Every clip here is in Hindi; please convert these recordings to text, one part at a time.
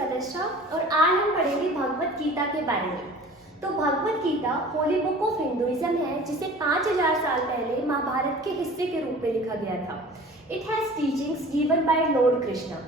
तनुषा और आज हम पढ़ेंगे भगवत गीता के बारे में। तो Bhagavad Gita holy book of Hinduism है जिसे 5000 साल पहले महाभारत के हिस्से के रूप में लिखा गया था। It has teachings given by Lord Krishna.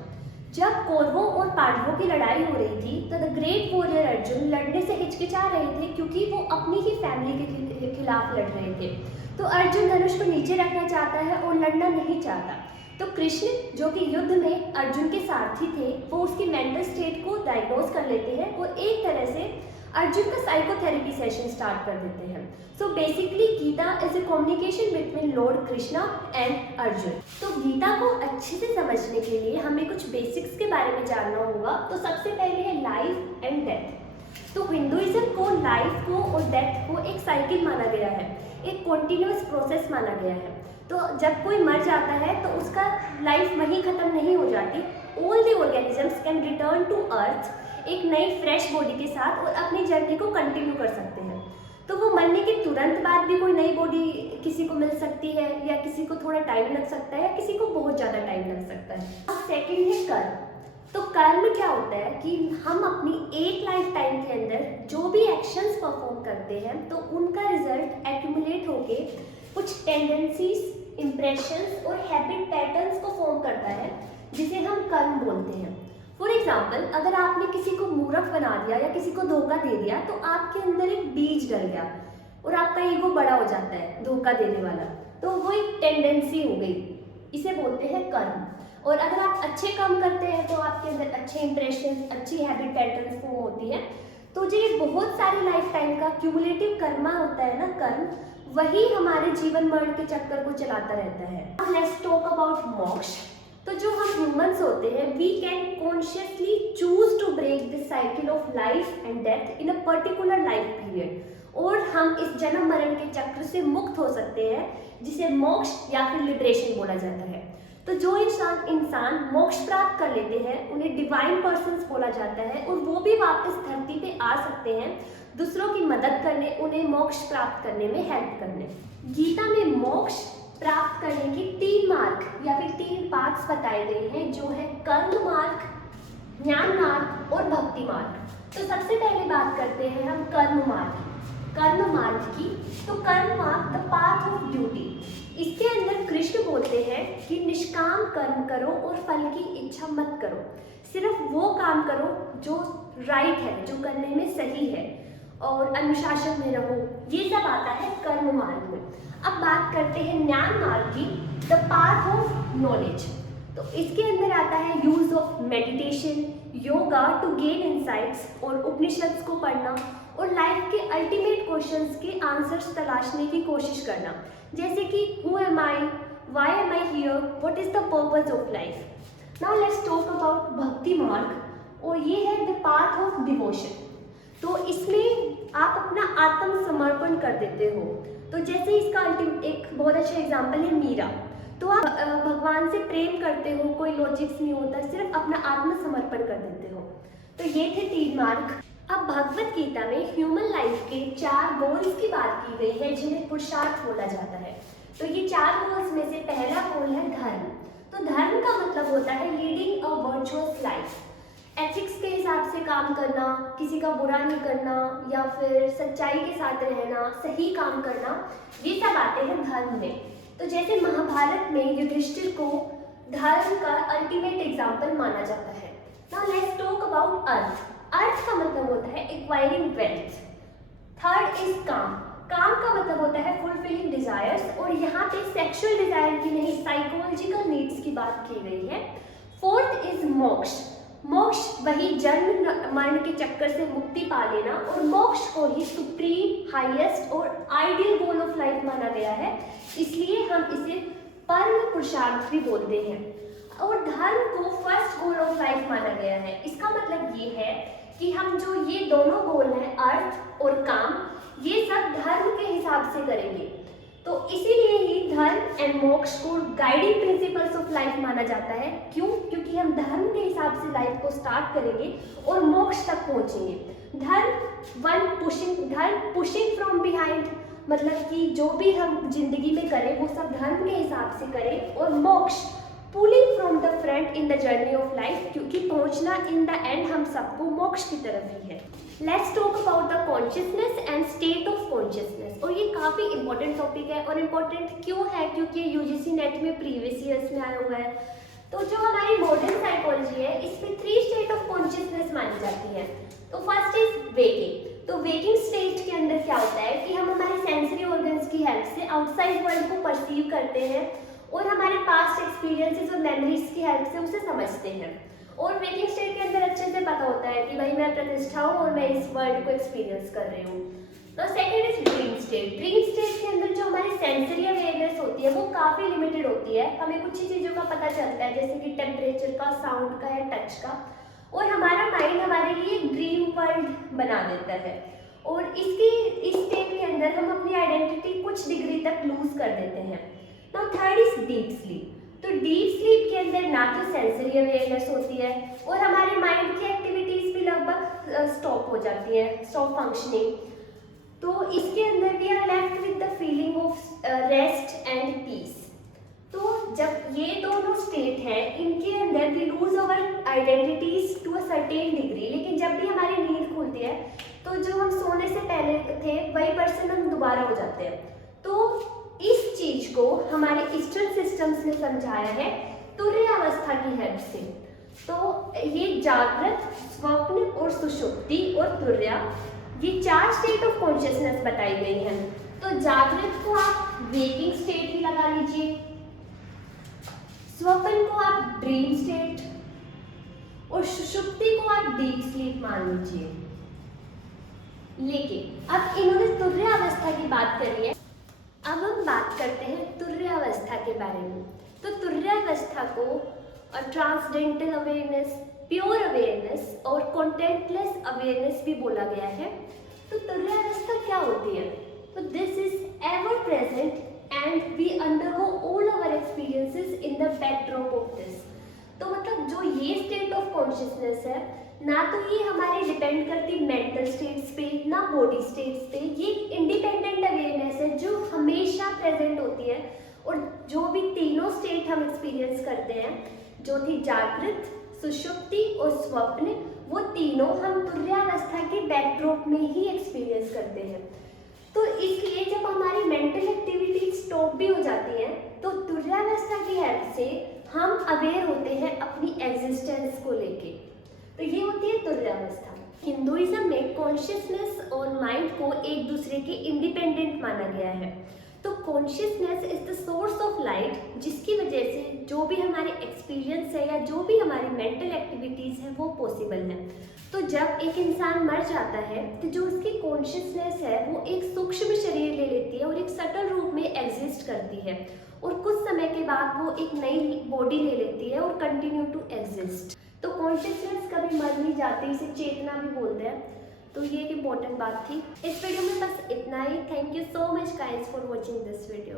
जब कौरवों और पांडवों की लड़ाई हो रही थी तो द ग्रेट वॉरियर अर्जुन लड़ने से हिचकिचा रहे थे क्योंकि वो अपनी ही फैमिली के खिलाफ लड़ रहे थे। तो अर्जुन धनुष को नीचे रखना चाहता है और लड़ना नहीं चाहता। तो कृष्ण जो कि युद्ध में अर्जुन के सारथी थे वो उसकी मेंटल स्टेट को डायग्नोज कर लेते हैं और एक तरह से अर्जुन का साइकोथेरेपी सेशन स्टार्ट कर देते हैं। So basically Gita is a communication between Lord Krishna and Arjun. तो गीता को अच्छे से समझने के लिए हमें कुछ बेसिक्स के बारे में जानना होगा। तो सबसे पहले है लाइफ एंड डेथ। तो हिंदुइज्म को लाइफ को और डेथ को एक साइकिल माना गया है, एक कॉन्टिन्यूस प्रोसेस माना गया है। तो जब कोई मर जाता है तो उसका लाइफ वहीं खत्म नहीं हो जाती। All the organisms can return to earth एक नई फ्रेश बॉडी के साथ और अपनी जर्नी को कंटिन्यू कर सकते हैं। तो वो मरने के तुरंत बाद भी कोई नई बॉडी किसी को मिल सकती है या किसी को थोड़ा टाइम लग सकता है या किसी को बहुत ज़्यादा टाइम लग सकता है। अब सेकेंड है कर्म। तो कर्म क्या होता है कि हम अपनी एक लाइफ टाइम के अंदर जो भी एक्शंस परफॉर्म करते हैं तो उनका रिजल्ट एक्यूमुलेट होके कुछ टेंडेंसीज, इम्प्रेशंस और हैबिट पैटर्न्स को फॉर्म करता है जिसे हम कर्म बोलते हैं। फॉर एग्जाम्पल, अगर आपने किसी को मूर्ख बना दिया या किसी को धोखा दे दिया तो आपके अंदर एक बीज डल गया और आपका ईगो बड़ा हो जाता है धोखा देने वाला। तो वो एक टेंडेंसी हो गई, इसे बोलते हैं कर्म। और अगर आप अच्छे काम करते हैं तो आपके अंदर अच्छे इंप्रेशन, अच्छी हैबिट पैटर्न फॉर्म होती है। तो जो ये बहुत सारी लाइफ टाइम का क्यूमुलेटिव कर्मा होता है ना, कर्म, वही हमारे जीवन मरण के चक्कर को चलाता रहता है। लेट्स टॉक अबाउट मोक्ष। तो जो हम ह्यूमंस होते हैं we can consciously choose to break this cycle of life and death in a particular life period और हम इस जन्म मरण के चक्र से मुक्त हो सकते हैं जिसे मोक्ष या फिर लिबरेशन बोला जाता है। तो जो इंसान मोक्ष प्राप्त कर लेते हैं उन्हें डिवाइन पर्सन्स बोला जाता है और वो भी वापस धरती पे आ सकते हैं दूसरों की मदद करने, उन्हें मोक्ष प्राप्त करने में हेल्प करने। गीता में मोक्ष प्राप्त करने के 3 मार्ग या फिर 3 पाथ्स बताए गए हैं जो है कर्म मार्ग, ज्ञान मार्ग और भक्ति मार्ग। तो सबसे पहले बात करते हैं हम कर्म मार्ग की। तो कर्म मार्ग द पाथ ऑफ ड्यूटी। इसके अंदर कृष्ण बोलते हैं कि निष्काम कर्म करो और फल की इच्छा मत करो, सिर्फ वो काम करो जो राइट है, जो करने में सही है और अनुशासन में रहो। ये सब आता है कर्म मार्ग में। अब बात करते हैं ज्ञान मार्ग की, द पाथ ऑफ नॉलेज। तो इसके अंदर आता है use of meditation, yoga to gain insights और उपनिषद को पढ़ना और लाइफ के अल्टीमेट क्वेश्चंस के आंसर्स तलाशने की कोशिश करना, जैसे कि who am I, why am I hear, what is the purpose of life. Now let's talk about भक्ति मार्ग और ये है द पाथ ऑफ डिवोशन। तो इसमें आप अपना आत्मसमर्पण कर देते हो। तो जैसे इसका एक बहुत अच्छा एग्जाम्पल है मीरा। तो आप भगवान से प्रेम करते हो, कोई लॉजिक्स नहीं होता, सिर्फ अपना आत्मसमर्पण कर देते हो। तो ये थे 3 मार्ग। अब भगवत गीता में ह्यूमन लाइफ के 4 गोल्स की बात की गई है जिन्हें पुरुषार्थ बोला जाता है। तो ये 4 गोल्स में से पहला गोल है धर्म। तो धर्म का मतलब होता है leading a virtuous life, ethics के हिसाब से काम करना, किसी का बुरा नहीं करना या फिर सच्चाई के साथ रहना, सही काम करना, ये सब आते हैं धर्म में। तो जैसे महाभारत में युधिष्ठिर को धर्म का अल्टीमेट एग्जाम्पल माना जाता है। Now let's talk about earth. अर्थ का मतलब होता है एक्वायरिंग वेल्थ। थर्ड इज काम। काम का मतलब होता है फुलफिलिंग डिजायर्स और यहाँ पे सेक्सुअल डिजायर की नहीं, साइकोलॉजिकल नीड्स की बात की गई है। फोर्थ इज मोक्ष। मोक्ष वही जन्म मरण के चक्कर से मुक्ति पा लेना और मोक्ष को ही सुप्रीम, हाईएस्ट और आइडियल गोल ऑफ लाइफ माना गया है, इसलिए हम इसे परम पुरुषार्थ भी बोलते हैं। और धर्म को फर्स्ट गोल ऑफ लाइफ माना गया है। इसका मतलब ये है कि हम जो ये दोनों गोल हैं, अर्थ और काम, ये सब धर्म के हिसाब से करेंगे। तो इसीलिए ही धर्म एंड मोक्ष को गाइडिंग प्रिंसिपल्स ऑफ लाइफ माना जाता है। क्यों? क्योंकि हम धर्म के हिसाब से लाइफ को स्टार्ट करेंगे और मोक्ष तक पहुंचेंगे। धर्म पुशिंग फ्रॉम बिहाइंड, मतलब कि जो भी हम जिंदगी में करें वो सब धर्म के हिसाब से करें, और मोक्ष pulling from the front in the journey of life, क्योंकि पहुंचना इन द एंड हम सबको मोक्ष की तरफ ही है। Let's talk about the consciousness and state of consciousness. और ये काफ़ी इंपॉर्टेंट टॉपिक है, और इम्पोर्टेंट क्यों है, क्योंकि यूजीसी नेट में प्रीवियस ईयर्स में आया हुआ है। तो जो हमारी मॉडर्न साइकोलॉजी है, इसमें 3 स्टेट ऑफ कॉन्शियसनेस मानी जाती है। तो फर्स्ट इज वेकिंग। तो वेकिंग स्टेट के अंदर क्या होता है कि हम हमारे सेंसरी ऑर्गन्स की हेल्प से आउटसाइड वर्ल्ड को परसीव करते हैं और हमारे पास्ट एक्सपीरियंसेस और मेमोरीज की हेल्प से उसे समझते हैं। और वेकिंग स्टेट के अंदर अच्छे से पता होता है कि भाई मैं प्रतिष्ठा हूँ और मैं इस वर्ल्ड को एक्सपीरियंस कर रही हूँ। तो second is dream state. Dream state के अंदर जो हमारी सेंसरी अवेयरनेस होती है वो काफ़ी लिमिटेड होती है। हमें कुछ ही चीज़ों का पता चलता है, जैसे कि टेम्परेचर का, साउंड का या टच का, और हमारा माइंड हमारे लिए ड्रीम वर्ल्ड बना देता है। और इस स्टेट के अंदर हम अपनी आइडेंटिटी कुछ डिग्री तक लूज कर देते हैं। Now third is deep sleep. तो डीप स्लीप के अंदर ना तो सेंसरी अवेयरनेस होती है और हमारे माइंड की एक्टिविटीज भी लगभग स्टॉप हो जाती है, स्टॉप फंक्शनिंग। तो इसके अंदर we are left with the feeling of rest and peace. तो जब ये दोनों स्टेट हैं, इनके अंदर we lose our identities to a certain degree, लेकिन जब भी हमारी नींद खुलती है तो जो हम सोने से पहले थे वही पर्सन हम दोबारा हो जाते हैं। तो इस चीज को हमारे ईस्टर्न सिस्टम्स ने समझाया है तुर्यावस्था की हेल्प से। तो ये जागृत, स्वप्न और सुषुप्ति और तुर्या, ये 4 स्टेट ऑफ कॉन्शियसनेस बताई गई हैं। तो जागृत को आप वेकिंग स्टेट ही लगा लीजिए, स्वप्न को आप ड्रीम स्टेट और सुषुप्ति को आप डीप स्लीप मान लीजिए। लेकिन अब इन्होंने तुर्यावस्था की बात करी है, अब हम बात करते हैं तुर्यावस्था के बारे में। तो तुर्यावस्था को ट्रांसडेंटल अवेयरनेस, प्योर अवेयरनेस और कॉन्टेंटलेस अवेयरनेस भी बोला गया है। तो तुर्यावस्था क्या होती है? तो this is ever present and we undergo all our experiences in the backdrop of this. तो मतलब जो ये स्टेट ऑफ कॉन्शियसनेस है, ना तो ये हमारे डिपेंड करती मेंटल स्टेट्स पे, ना बॉडी स्टेट्स पे। ये इंडिपेंडेंट अवेयरनेस है जो हमेशा प्रेजेंट होती है। और जो भी तीनों स्टेट हम एक्सपीरियंस करते हैं, जो थी जागृत, सुषुप्ति और स्वप्न, वो तीनों हम तुर्यावस्था के बैकड्रॉप में ही एक्सपीरियंस करते हैं। तो इसलिए जब हमारी मेंटल एक्टिविटी स्टॉप भी हो जाती है तो तुर्यावस्था की हेल्प से हम अवेयर होते हैं अपनी एग्जिस्टेंस को लेके। तो ये होती है तुर्यावस्था। हिंदुइज्म में कॉन्शियसनेस और माइंड को एक दूसरे के इंडिपेंडेंट माना गया है। तो consciousness is the source of light, जिसकी वजह से जो भी हमारे एक्सपीरियंस है या जो भी हमारी मेंटल एक्टिविटीज़ है वो पॉसिबल है। तो जब एक इंसान मर जाता है तो जो उसकी कॉन्शियसनेस है वो एक सूक्ष्म शरीर ले लेती है और एक सटल रूप में एग्जिस्ट करती है, और कुछ समय के बाद वो एक नई बॉडी ले लेती है और कंटिन्यू टू एग्जिस्ट। तो कॉन्शियसनेस कभी मर नहीं जाती, इसे चेतना भी बोलते हैं। तो ये एक इम्पोर्टेंट बात थी। इस वीडियो में बस इतना ही। Thank you so much guys for watching this video.